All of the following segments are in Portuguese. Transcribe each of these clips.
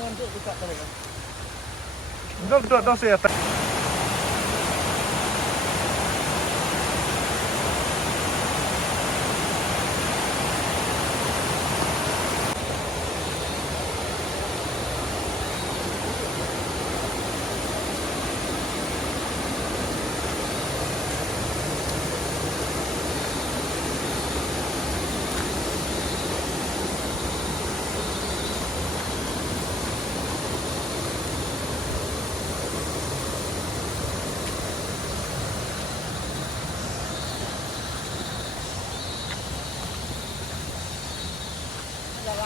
Nandun, dito talaga. Dog, dog, dog, siya.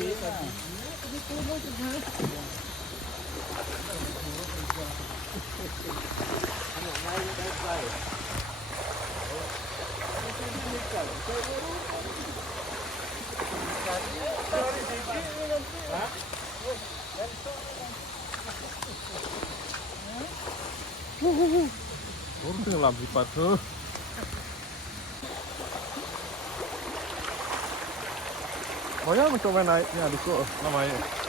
apa. Orang tenggelam Var ja, mencoba naiknya, en, ja, die